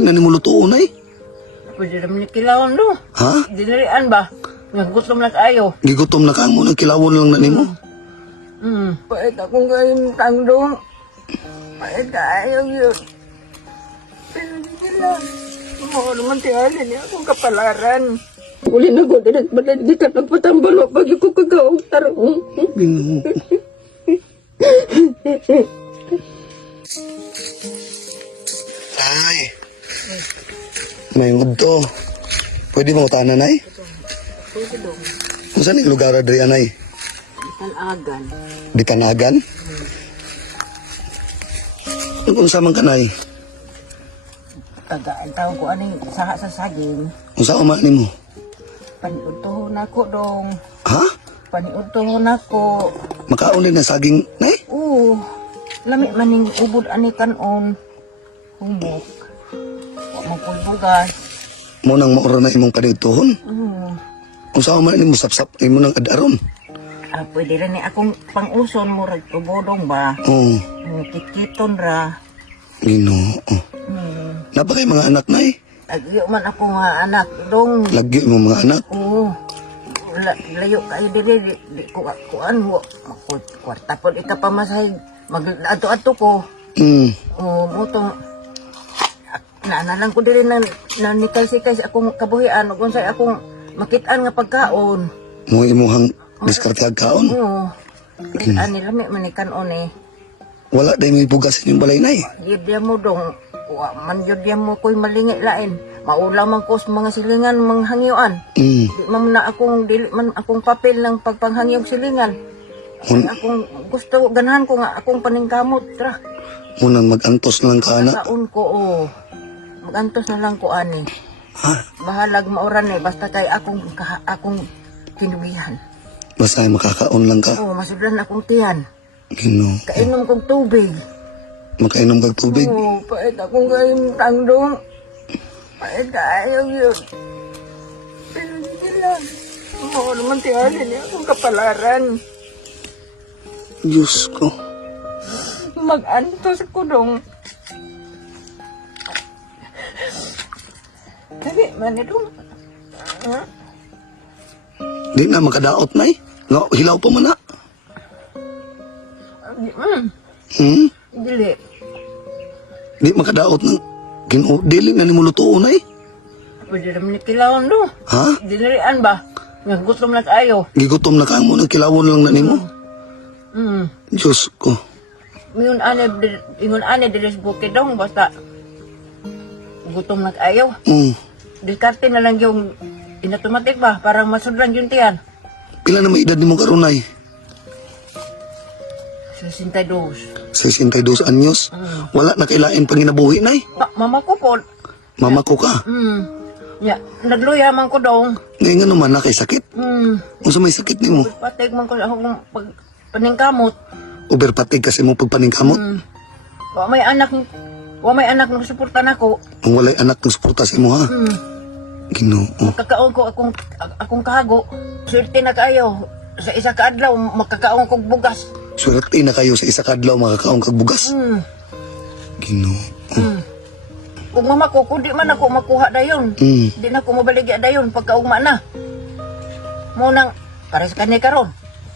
Nga ni mo lutuon ay? Pwede naman kilawon do. Ha? Dinarian ba? Nagutom na kayo. Gigutom na ka mo, nagkilawon lang na nimo. Pwede akong gawin tangdong. Pwede kayo yun. Pero hindi lang. Oo naman tiyahin niya akong kapalaran. Uli na ko, di ka nagpatambalo pag ko kagawang tarong. Ginoo. Ay. May ngudto. Pwede mo tanan ay? Pwede dong. Kung saan yung lugar adri anay? Tanagan. Di Tanagan? Kung saan man kanay? Tagaan tawag ko ano yung saha sa saging. Kung saan umak ni mo? Paniudtohon ako dong. Ha? Paniudtohon ako. Makaon din na saging, nay? Oo. Lami maning ubod ani kanon. Humok. Wa mo pulbugas. Mo nang maura na imong panituhon. Kung saan man mo sapsap, imo nang adaron. Ah, pwede rin ni akong pang-uson mo rin ubodong ba? Oo. Kitkiton ra. Ginoo. Napakay mga anak, nay? Lagyo man ako nga anak dong. Lagyo mo mga anak. Oo. Layo kayo dili di ko kuan mo. Kwarta pod ika pamasahe. Mag-ato-ato ko. Oo, mutong naanalang ko dili na nikay-sikay sa akong kabuhian kung sa akong makitaan nga pagkaon. Mo imuhang diskartehag kaon. Oo. Kitaan nila may manikanon eh. Wala dahil may bugas yung balay, nay. Yudya mo dong. Man yudya mo ko'y malingi lain. Maulang man ko sa mga silingan, mga hangyuan. Di man na akong, dili man akong papel ng pagpanghangyog silingan. Ay, akong gusto, ganahan ko nga akong paningkamot. Tra. Munang mag-antos na lang ka, anak. Kaon ko, oh. Magantos na lang ko, ani. Ha? Bahalag mauran eh, basta kay akong kinubihan. Basta ay makakaon lang ka. Oo, masudlan akong tiyan. Ginoo. Kainom kong tubig. Makainom kag tubig. Oo, pait akong gayong tangdong. Pait kayo yun. Pero hindi lang. Oo naman tiyahin niya akong kapalaran. Diyos ko. Mag-antos ko dong. Dali, manitong. Ha? Di na makadaot, nay. Nga, hilaw pa man na. Dili. Di makadaot ng Ginoo. Dili na ni mo lutuon, nay. Pwede naman kilawon do. Ha? Dinarian ba? Nagutom na kayo. Gigutom na ka mo, nagkilawon lang na ni mo. Diyos ko. Ingon ane dilis bukid dong basta gutom na kayo. Diskarte na lang yung inautomatic ba? Parang masudlan yung tiyan. Pila na may edad ni mo karon, nay? 62. 62 anyos. Wala na kailain panginabuhi, nay. Mama ko po. Mama ko ka. Ya, nagluya man ko dong. Ngayon nga naman na kay sakit. Kung sa may sakit ni mo, Patig man ko akong paningkamot. overpatig kasi mo pagpaningkamot. Wa may anak nang suportan ako. Kung walay anak ng suporta sa mo, ha? Ginoo. Makakaon ko akong kahago. Swerte na kayo. Sa isa ka adlaw makakaon kog bugas. Swerte na kayo sa isa kadlaw makakaon kag bugas. Ginoo. Kung mama ko, kung di man ako makuha dayon. Di na ako mabaligya dayon pagkaugma na. Munang, para sa kanya karon.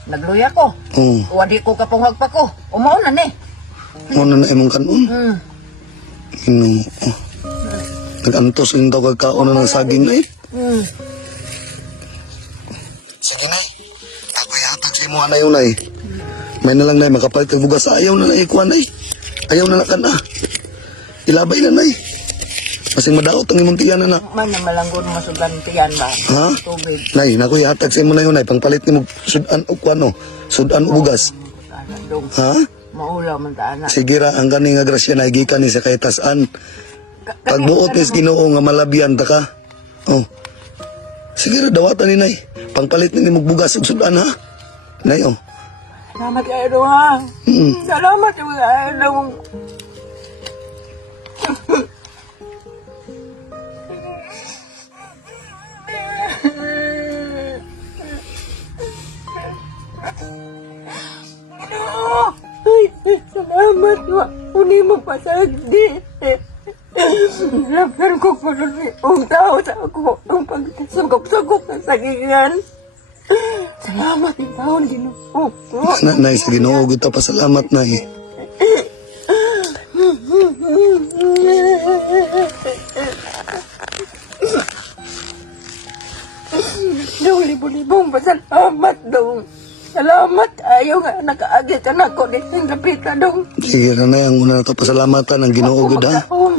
Nagluya ko. Wadi ko kapunghag pa ko. Umao na ni. Ano na imong kanon? Ginoo. Nag-antos rin daw kagkaon na ng saging, nay. Sige, nay. Ako yatag sa imo, anay, nay. May na lang, nay, makapalit ang bugas. Ayaw na, nay, ikuha, nay. Ayaw na ka na. Ilabay na, nay. Kasing madaot ang imong tiyan, anak. Man na malanggon masugan tiyan ba? Ha? Tubig. Nay, naku, yatag sa imo na yun, nay. Pangpalit ni mo, sudan o kuano. Sudan o bugas. Dong. Ha? Maulaw man ta anak. Sige ra, ang ganing nga grasya na gikan ni sa kahitasan. Pagbuot ni Ginoo nga malabyan ta ka. Oh. Sige ra, dawatan ni nay. Pangpalit ni mo bugas ug sudan, ha? Nay, oh. Salamat kayo dong ha. Salamat kayo dong. Salamat wa uni mo pasagdi. Salamat lapitan ko pa rin ang tao sa ako ang pagsugok-sugok ng sagingan. Salamat yung taon, Ginoo. Nay, sa Ginoo kita pasalamat, Nay. Dong, libo-libong pasalamat, Dong. Salamat, ayaw nga nakaagit ka na ako dito yung lapitan, Dong. Sige na, Nay, ang una na ito pasalamatan ng Ginoo gud ha. Magdahom.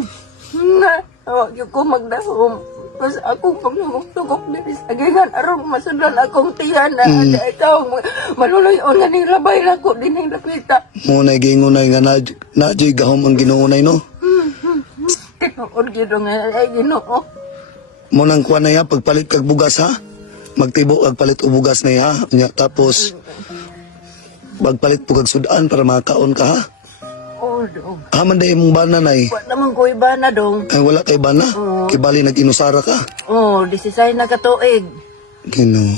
Na, huwag yung ko magdahom. Mas akong pagtugok dito sa gingan, aron masundan akong tiyan na ikaw, maluluyon nga ning labay na ko din yung lapita. Mo na gingon na nga nadyo'y gahom ang Ginoo Nay no. Tinood gito nga ay Ginoo. Mo nang kuha na ya pagpalit kag bugas ha. Magtibo kag palit og bugas na ya. Nya tapos magpalit po kag sudan para makaon ka ha. Oh, Dong. Haman day mong bana Nay. Wa naman ko iba na, Dong. Ay wala kay bana. Kibali nag-inusara ka. Oh, 16 na katuig. Ginoo.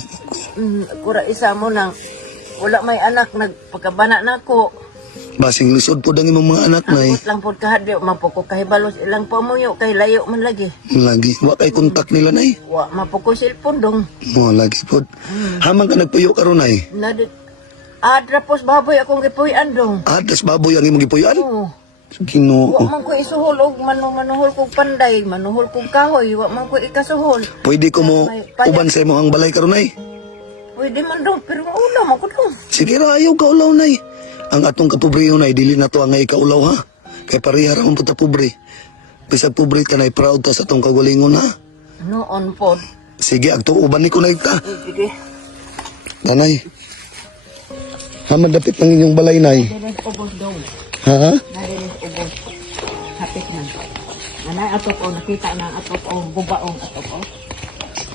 Kura isa mo nang wala may anak nagpagkabana na ko. Basing lisod po dang imong mga anak Nay. Ambot lang po kahadyo, mapuko kahibalos ilang pamuyo kay layo man lagi. Lagi wa kay kontak nila Nay. Wa mapuko cellphone, Dong. Mo lagi pod. Haman ka nagpuyo karon Nay. Adrapos baboy akong gipuy-an, Dong. Atas baboy ang imong gipuyan. Oo. Ginoo. Wa man ko isuhol og manuhol kog panday, manuhol kog kahoy, wa man ko ikasuhol. Pwede ko mo uban sa imong ang balay karon Nay. Pwede man, Dong, pero maulaw man ko, Dong. Sige ra ayaw ka ulaw Nay. Ang atong kapobriyo Nay dili na to ang ikaulaw ha. Kay pareha ra man puta pobre. Bisag pobre ka Nay proud ta sa atong kagalingon ha. Noon pod. Sige agto uban ni ko Nay ta. Sige. Danay. Haman dapit ang inyong balay Nay. Dili ubos, Dong. Ha? Dili ubos. Hapit man. Anay ato ko nakita na ato ko bubaong ato ko.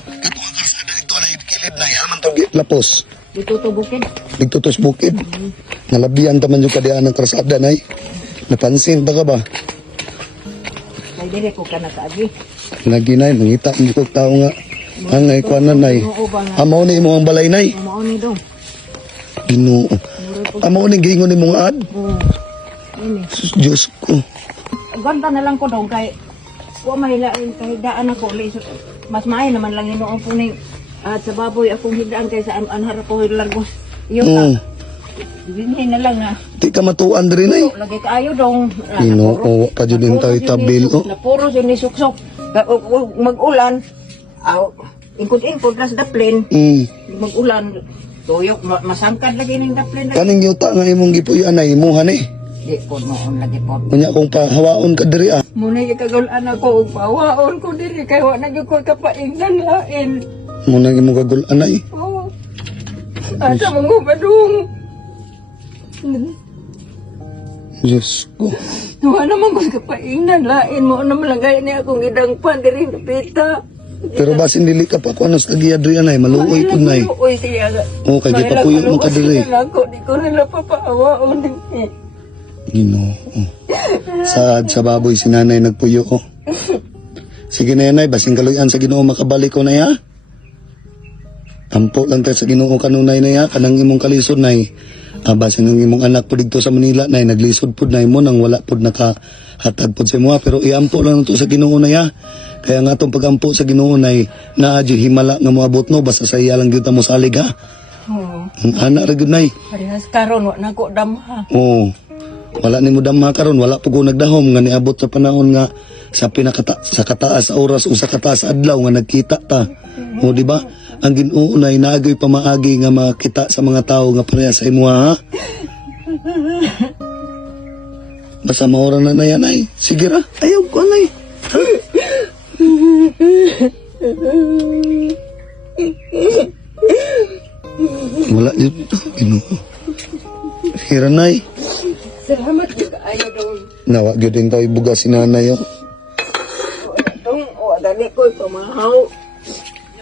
Dito Nay kilid Nay haman to lapos. Dito tubukin. Ditutos bukid. Nalabian taman yung kadiaan ng krasada Nay. Napansin ta ka ba? Kay dili ko ka nakaagi. Lagi Nay mangita mo ko tao nga. Ang ay kuanan Nay. Amaw ni mo ang balay Nay. Mao ni, Dong. Ginoo. Amaw ni gingon ni mong ad. Ini. Diyos ko. Ganda na lang ko, Dong, kay wa mahilain kay daan ako mas maay naman lang ino ang puning at sa baboy akong hidaan kaysa an harap ko largos. Iyo Mm. Dinhi na lang na. Di ka matuan diri Nay. Lagi kaayo, Dong. Ginoo pa jud din tayo tabil oh. Napuro yun ni suksok. Mag-ulan. Ingkod-ingkod na sa daplin. Mag-ulan. Tuyok, masangkad lagi ng daplin. Kaning yuta nga imong gipuyan Nay imuha ni. Di po noon lagi po. Unya kung pahawaon ka diri ah. Muna yung kagalaan ako, pawaon ko diri, kaya wala na ko kapaingnan lain. Muna imong gagulan Nay. Oo. Asa mong gubadong. Diyos ko. Wala naman ko kapaingnan lain mo, na malagay niya akong idang pan diri napita. Pero basin dili ka pa kuno sa tagiya diri Nay maluoy pud Nay. Uy, siya. Oh kay gipapuyo man ka diri. Di ko nila papaawaon din. Ginoo. Saad sa baboy si nanay nagpuyo ko. Sige na Nay, basing kaluyan sa Ginoo makabalik ko Nay ha. Tampo lang tayo sa Ginoo kanunay Nay ha, kanang imong kalisod Nay. Basing ang imong anak po dito sa Manila Nay, naglisod po Nay mo nang wala po nakahatag po sa imo ha. Pero iampo lang to sa Ginoo Nay ha. Kaya nga itong pagampo sa Ginoo Nay, naadyo himala nga moabot no, basta sa iya lang gyud mo salig ha. Oo. Ana ra gyud Nay. Parehas karon wa na ko damha. Oo. Wala ni mo damha karon, wala po ko nagdahom nga niabot sa panahon nga sa sa kataas sa oras o sa kataas sa adlaw nga nagkita ta. O di ba? Ang Ginoo nay naagay pamaagi nga makita sa mga tao nga pareha sa imo ha. Basta maura na na yan ay. Sige ra, ayaw ko nay. Wala dito, Ginoo. Sige ra nay. Salamat kaayo dong. Nawa gyud din tayo bugas si nanay oh. Dong, o dali ko'y pamahaw.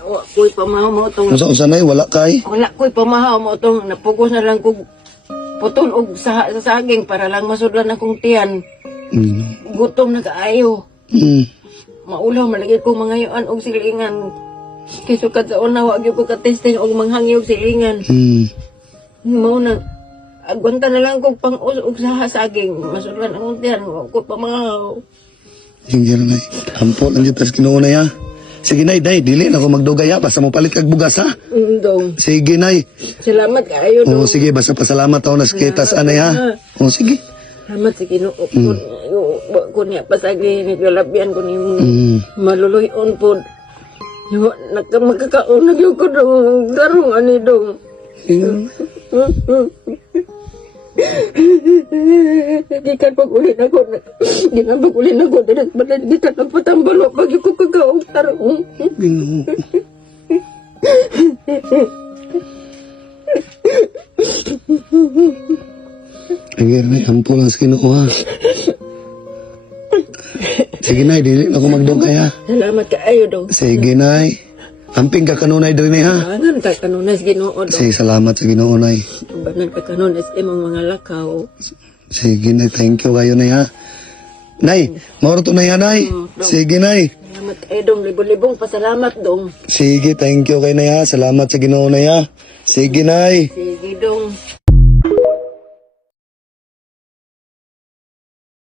O ko'y pamahaw mo tong. Unsa nay wala kay? Wala ko'y pamahaw mo tong napugos na lang kog puton og sa saging para lang masudlan akong tiyan. Gutom na kaayo. Maulaw malagi ko mangayuan og silingan. Kay sukad sa una wa gyud ko ka-testing og manghangi og silingan. Mao na agwanta na lang kog pang-us og sa saging masudlan akong tiyan wa ko pamahaw. Sige na, nay. Ampo lang dito sa Ginoo, nay, ha. Sige, nay, day, dili na ako magdugay, ha. Basta mo palit kag bugas, ha. Dong. Sige, nay. Salamat kayo, O, dong. sige, basta pasalamat ako na skitas, anay, ha. O, sige. Salamat sa Ginoo. Ko niya pasagi ni kalabyan ko ni mo. Mm. Maluluyon po. Magkakaunag yung ko dong. Darong ani dong. Gikan pag-uli na ko. Gikan pag-uli na ko. Gikan nagpatambalo. Pag ko kagaong tarong. Ginoo. Sige, nay, ampo lang sa Ginoo, ha. Sige, nay, dili na ako magdugay, ha. Salamat kayo dong. Sige, nay. Amping ka kanunay diri, nay, ha. Banan ka kanunas Ginoo dong. Sige, salamat sa Ginoo, nay. Banan ka kanunas imong mga lakaw. Sige, nay, thank you kayo, nay, ha. Nay, mauro to, nay, ha, nay. Sige, nay. Salamat kayo dong. Libong-libong pasalamat dong. Sige, thank you kay nay, ha. Salamat sa Ginoo, nay, ha. Sige, nay. Sige dong.